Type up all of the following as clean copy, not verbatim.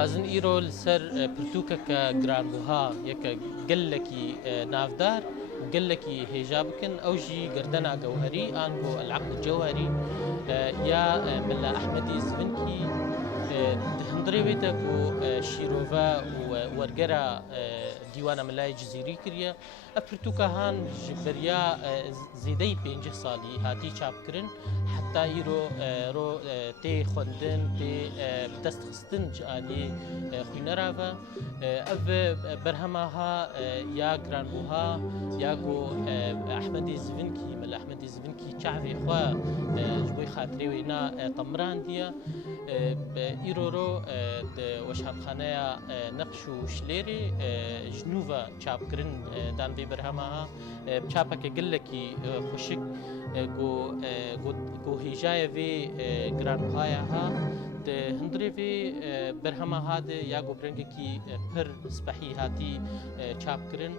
دخوازن ایرو لسر پرتوکەکە گرانبووها یەکە گەلێکی ناودار و گەلێکی هێژا بکن ئەو ژی گردەنا گەوهەری ئان بۆ العقد الجەوهەری یا ملا ئەحمەدی زڤنکی هەندڕێ وێتە بۆ شیرۆڤە و وەرگەرە دیوانە ملای جزیری کردە ئە پرتوکەهان ji beriya zêdeyî 5 salî hatî çapkirin heta îro ro tê xwendin tê destxistin ji alî xwînera ve ev berhemaha ya giranbûha ya ku Ehmedê Zivînkî Mela Ehmedê Zivînkî çavê xwe ji bo xatirê wê na temrandiye îro ro di weşanxaneya Neqş û Şilêrê ji nû ve çapkirin dan vê berhemaha çapeke gelekî xweşik ku hêjaya vê giranbûhaya ha di hindirê vê berhemaha de ya ku birengekî pir spehî hatî çapkirin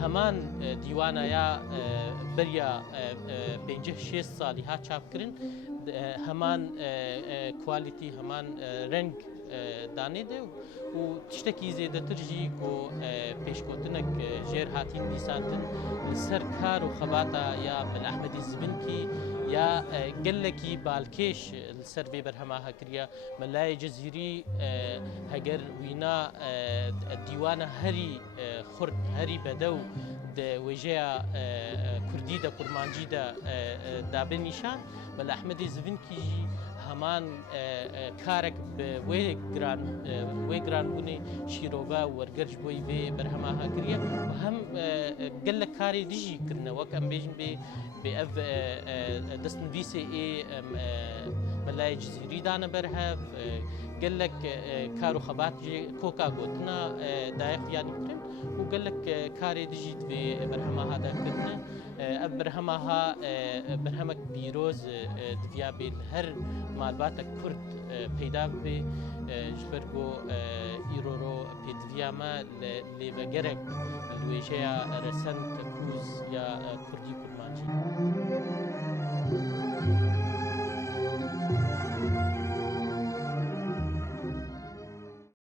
heman dîwana ya beriya 5-6 salî hat çapkirin heman kwalîtî heman reng danê de û tiştekî zêdetir jî ku pêşgotinek jêr hatîn dîsantin li ser kar û xebata ya Mela Ehmedê Zivînkî ya gelekî balkêş li ser vê berhemaha kiriye Melayê Cezîrî heger wîna dîwana herî xurt herî bedew di wêjeya Kurdî de Kurmancî de dabe nîşan Mela Ehmedê Zivînkî jî heman karek bi wê giranbûnê şîrove û werger ji bo vê berhemaha kiriye û hem gelek karê dî jî kirine wek em bêjin bê ev destnivîsê ê Melayê Cezîrî dane berhev gelek kar û xebat jê koka gotina dayê xuyanî kirin û gelek karê dî jî vê berhemaha de kirine ev berhemaha berhemek pîroz diviya bê li her malbatek Kurd peyda bibe ji ber ku îro ro pêdiviya me lêvegerek li wêjeya resend kûz ya Kurdî Kurmancî